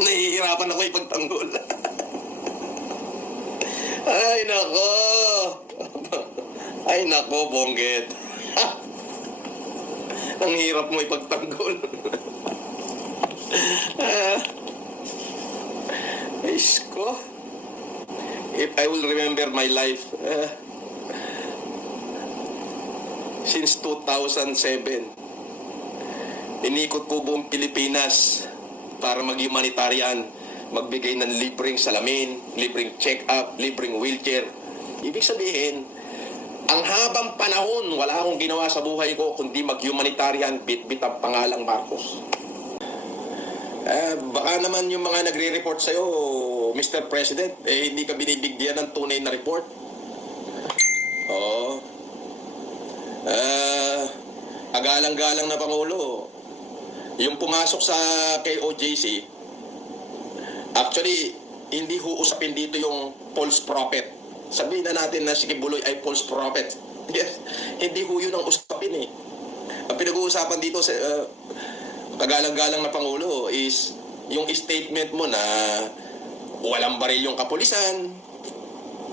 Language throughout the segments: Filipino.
Nahihirapan ako ipagtanggol. Ay, nako. Ay, nako, Bonggit. Ang hirap mo ipagtanggol. ah. Ish ko. If I will remember my life, ah, since 2007, inikot ko buong Pilipinas para mag-humanitarian, magbigay ng libreng salamin, libreng check-up, libreng wheelchair. Ibig sabihin, ang habang panahon, wala akong ginawa sa buhay ko kundi mag-humanitarian, bit-bit ang pangalang Marcos. Eh, baka naman yung mga nagre-report sa'yo, Mr. President, eh hindi ka binibigyan ng tunay na report. Oo. Eh, agalang-galang na Pangulo, yung pumasok sa KOJC, actually, hindi ho usapin dito yung false prophet. Sabihin na natin na si Kibuloy ay false prophet. Yes, hindi ho yun ang usapin eh. Ang pinag-uusapan dito sa uh, kagalang-galang na Pangulo is yung statement mo na walang baril yung kapulisan.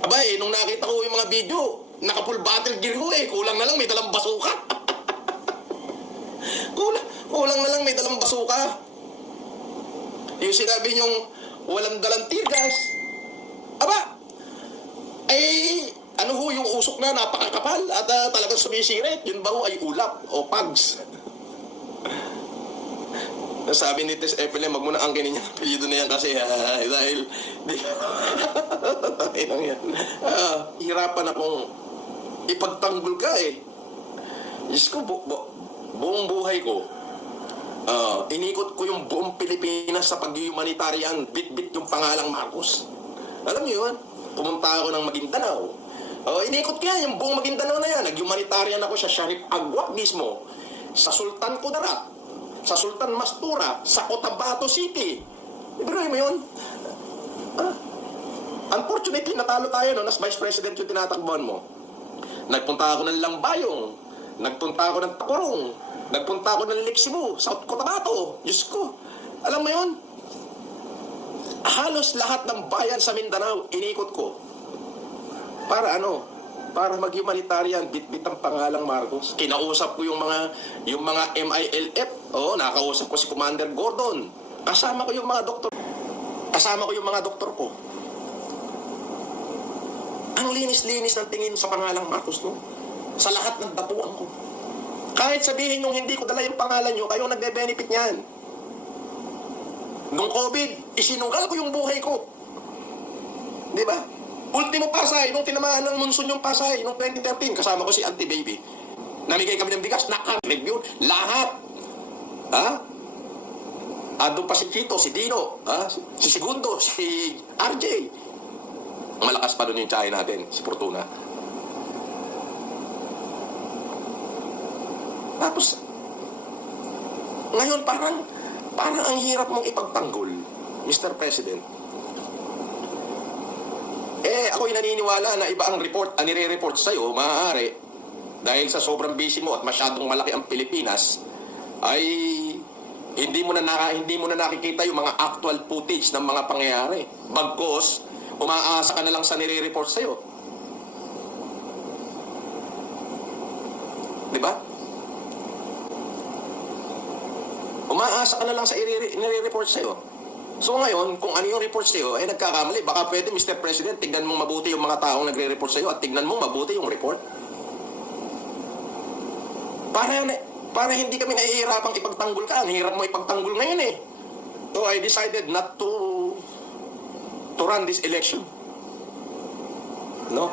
Abay, nung nakita ko yung mga video, naka-full battle gear ho eh. Kulang na lang may dalang basuka. kulang, kulang na lang may dalang basuka. Yung sinabi niyong walang dalang tirgas. Aba, ay ano ho yung usok na napakakapal at uh, talagang sumisirit. Yun ba ho ay ulap o pags? Sabi ni Tess Epelem, mag muna angkinin niya ang apelyido na yan kasi ah, dahil di Inang yan. Ah, hirapan akong ipagtanggol ka eh. Diyos ko, bu- bu- buong buhay ko, ah, inikot ko yung buong Pilipinas sa pag-humanitarian, bit-bit yung pangalang Marcos. Alam niyo yun? Pumunta ako ng Maguindanao. Oh, inikot ko yan, yung buong Maguindanao na yan. Nag-humanitarian ako sa Sharif Agwat mismo, sa Sultan Kudarat, sa Sultan Mastura, sa Cotabato City. Ibigay mo yun? Ah, unfortunately, natalo tayo no, as Vice President yung tinatakbuhan mo. Nagpunta ako ng Lambayong, nagpunta ako ng Takurong, nagpunta ako ng Liximu, South Cotabato. Diyos ko, alam mo yun? Halos lahat ng bayan sa Mindanao, inikot ko. Para ano? Para mag-humanitarian, bit-bit ang pangalang Marcos. Kinausap ko yung mga yung mga MILF. Oo, nakausap ko si Commander Gordon. Kasama ko yung mga doktor. Kasama ko yung mga doktor ko. Ang linis-linis ng tingin sa pangalang Marcos, no? Sa lahat ng dapuan ko. Kahit sabihin nung hindi ko dala yung pangalan nyo, kayong nagbe-benefit niyan. Nung COVID, isinunggal ko yung buhay ko. Di ba? Ultimo Pasay, nung tinamaan ng monsoon yung Pasay, nung 2013, kasama ko si Auntie Baby. Namigay kami ng bigas, naka-review, lahat. Ha? Ando pa si Chito, si Dino, ha? si Segundo, si RJ. Malakas pa doon yung tsahe natin, si Fortuna. Tapos, ngayon parang, parang ang hirap mong ipagtanggol, Mr. President. Eh, ako'y naniniwala na iba ang report, ang nire-report sa'yo, maaari, dahil sa sobrang busy mo at masyadong malaki ang Pilipinas, ay hindi mo na naka, hindi mo na nakikita yung mga actual footage ng mga pangyayari. Bagkos, umaasa ka na lang sa nire-report sa'yo. Di ba? Umaasa ka na lang sa irere- nire-report sa'yo. So ngayon, kung ano yung report sa'yo, ay nagkakamali. Baka pwede, Mr. President, tignan mong mabuti yung mga taong nagre-report sa'yo at tignan mong mabuti yung report. Para, para hindi kami nahihirapang ipagtanggol ka. Ang hirap mo ipagtanggol ngayon eh. So I decided not to to run this election. No?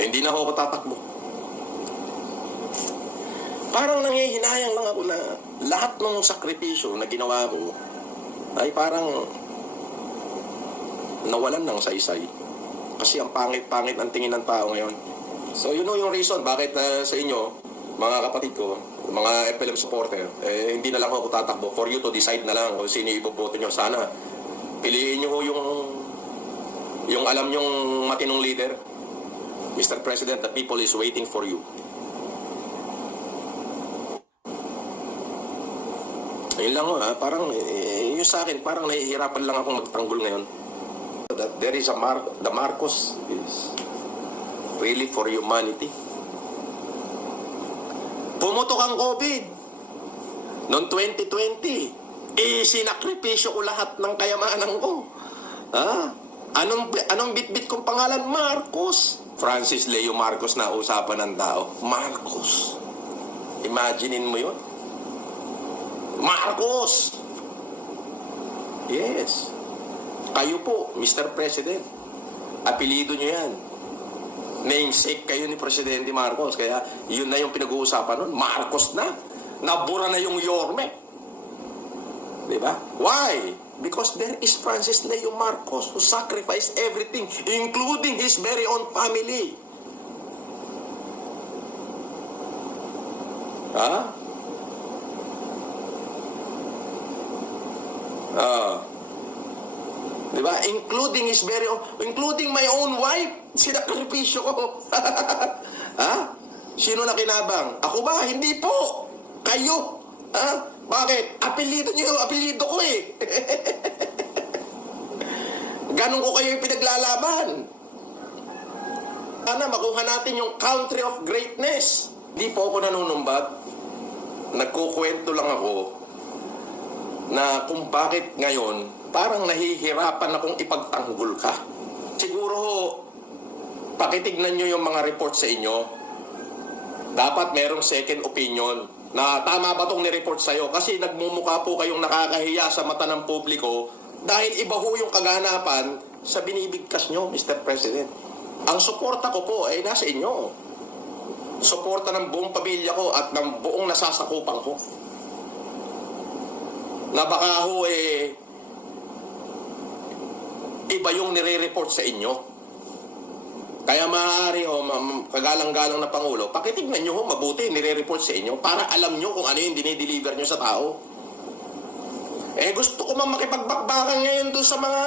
Eh, hindi na ako tatakbo. Parang nangihinayang lang ako na lahat ng sakripisyo na ginawa ko ay parang nawalan ng saysay. Kasi ang pangit-pangit ang tingin ng tao ngayon. So you know yung reason bakit uh, sa inyo, mga kapatid ko, mga FLM supporter, eh, hindi na lang ako tatakbo for you to decide na lang kung sino iboboto nyo. Sana piliin nyo yung yung alam nyong matinong leader. Mr. President, the people is waiting for you. Ayun lang ha? parang eh, yung sa akin, parang nahihirapan lang akong magtanggol ngayon. That there is a Mar the Marcos is really for humanity. Pumutok ang COVID. Noong 2020, eh, sinakripisyo ko lahat ng kayamanan ko. Ha? Anong, anong bitbit kong pangalan? Marcos. Francis Leo Marcos na usapan ng tao. Marcos. Imaginein mo yun? Marcos! Yes. Kayo po, Mr. President. Apelido nyo yan. Namesake kayo ni Presidente Marcos. Kaya yun na yung pinag-uusapan nun. Marcos na. Nabura na yung Yorme. Di ba? Why? Because there is Francis Leo Marcos who sacrificed everything, including his very own family. Ha? Ah. Di ba? Including his very own, including my own wife. Sinakripisyo ko. ha? Sino na kinabang? Ako ba? Hindi po. Kayo. Ha? Bakit? Apelido niyo, apelido ko eh. Ganon ko kayo pinaglalaban. Sana makuha natin yung country of greatness. Hindi po ako nanunumbat. Nagkukwento lang ako na kung bakit ngayon parang nahihirapan akong ipagtanggol ka. Siguro ho, pakitignan nyo yung mga report sa inyo. Dapat merong second opinion na tama ba itong nireport sa'yo? Kasi nagmumukha po kayong nakakahiya sa mata ng publiko dahil iba ho yung kaganapan sa binibigkas nyo, Mr. President. Ang suporta ko po ay nasa inyo. Suporta ng buong pamilya ko at ng buong nasasakupan ko na baka ho eh iba yung nire-report sa inyo. Kaya maaari ho, kagalang-galang na Pangulo, pakitignan nyo ho mabuti nire-report sa inyo para alam nyo kung ano yung dinideliver nyo sa tao. Eh gusto ko man makipagbakbakan ngayon doon sa mga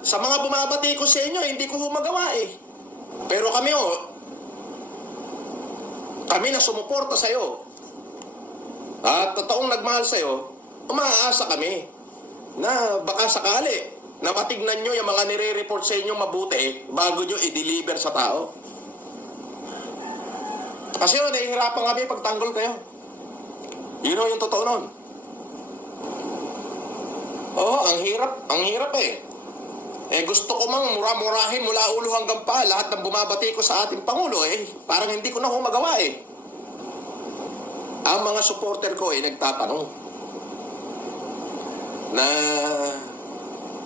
sa mga bumabati ko sa inyo, hindi ko ho magawa eh. Pero kami ho, kami na sumuporta sa iyo. At totoong nagmahal sa iyo, umaasa kami na baka sakali na matignan nyo yung mga nire-report sa inyo mabuti bago nyo i-deliver sa tao. Kasi yun, nahihirapan kami pagtanggol kayo. Yun know, yung totoo nun. Oo, ang hirap, ang hirap eh. Eh gusto ko mang mura-murahin mula ulo hanggang pa lahat ng bumabati ko sa ating Pangulo eh. Parang hindi ko na ho magawa eh. Ang mga supporter ko eh nagtatanong na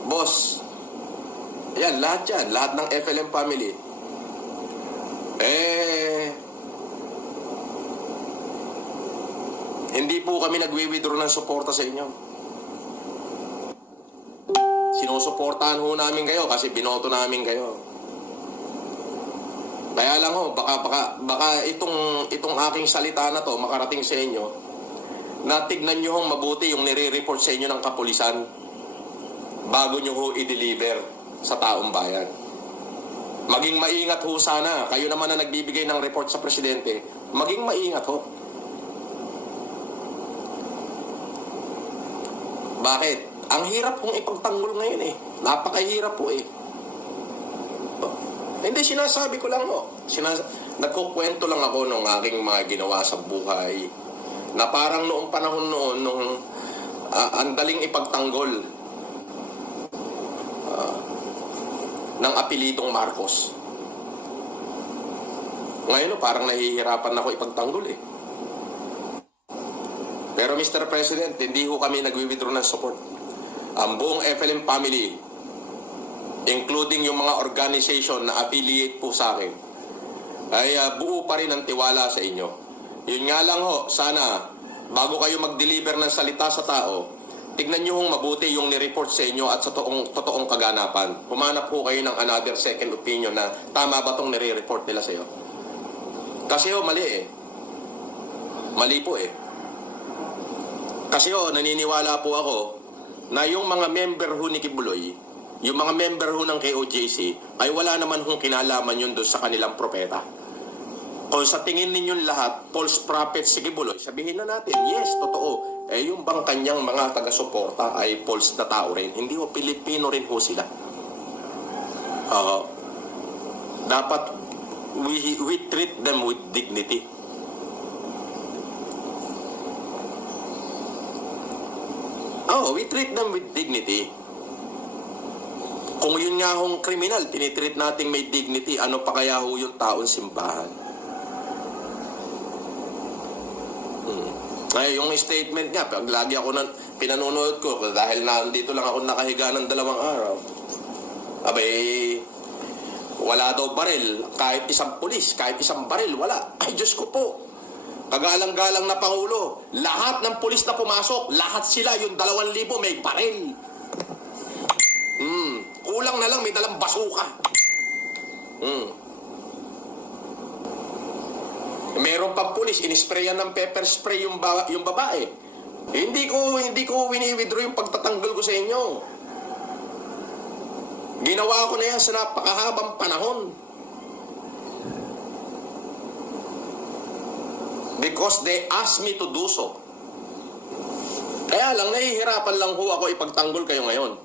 boss, yan, lahat yan, lahat ng FLM family, eh, hindi po kami nagwi-withdraw ng suporta sa inyo. Sinusuportahan ho namin kayo kasi binoto namin kayo. Kaya lang ho, baka, baka, baka itong, itong aking salita na to makarating sa inyo, na tignan nyo hong mabuti yung nire-report sa inyo ng kapulisan bago nyo ho i-deliver sa taong bayan. Maging maingat ho sana. Kayo naman na nagbibigay ng report sa presidente, maging maingat ho. Bakit? Ang hirap kong ipagtanggol ngayon eh. Napakahirap po eh. Hindi, sinasabi ko lang ho. Sinas Nagkukwento lang ako ng aking mga ginawa sa buhay na parang noong panahon noon, nung ah, ang daling ipagtanggol ah, ng apelidong Marcos. Ngayon, oh, parang nahihirapan ako ipagtanggol eh. Pero Mr. President, hindi ho kami nagwi-withdraw ng support. Ang buong FLM family, including yung mga organization na affiliate po sa akin, ay ah, buo pa rin ang tiwala sa inyo. Yun nga lang ho, sana, bago kayo mag-deliver ng salita sa tao, tignan nyo hong mabuti yung ni-report sa inyo at sa toong, totoong kaganapan. Humanap po kayo ng another second opinion na tama ba itong nire-report nila sa iyo. Kasi ho, mali eh. Mali po eh. Kasi ho, naniniwala po ako na yung mga member ho ni Kibuloy, yung mga member ho ng KOJC, ay wala naman hong kinalaman yun doon sa kanilang propeta. Kung sa tingin ninyong lahat, false prophet si Kibuloy, sabihin na natin, yes, totoo. Eh yung bang kanyang mga taga-suporta ay false na tao rin. Hindi ho, Pilipino rin ho sila. Oo. dapat we, we treat them with dignity. Oh, we treat them with dignity. Kung yun nga hong kriminal, tinitreat nating may dignity, ano pa kaya ho yung taon simbahan? Ay, yung statement nga, pag lagi ako nan, pinanonood ko, dahil nandito lang ako nakahiga ng dalawang araw, abay, wala daw baril, kahit isang pulis, kahit isang baril, wala. Ay, Diyos ko po. Kagalang-galang na Pangulo, lahat ng pulis na pumasok, lahat sila, yung dalawang libo, may baril. Hmm, kulang na lang, may dalang basuka. Hmm. Meron pang pulis, inisprayan ng pepper spray yung, ba- yung babae. Hindi ko, hindi ko wini-withdraw yung pagtatanggol ko sa inyo. Ginawa ko na yan sa napakahabang panahon. Because they asked me to do so. Kaya lang, nahihirapan lang ho ako ipagtanggol kayo ngayon.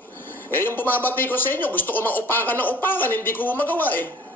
Eh, yung bumabati ko sa inyo, gusto ko maupakan ng upakan, hindi ko magawa eh.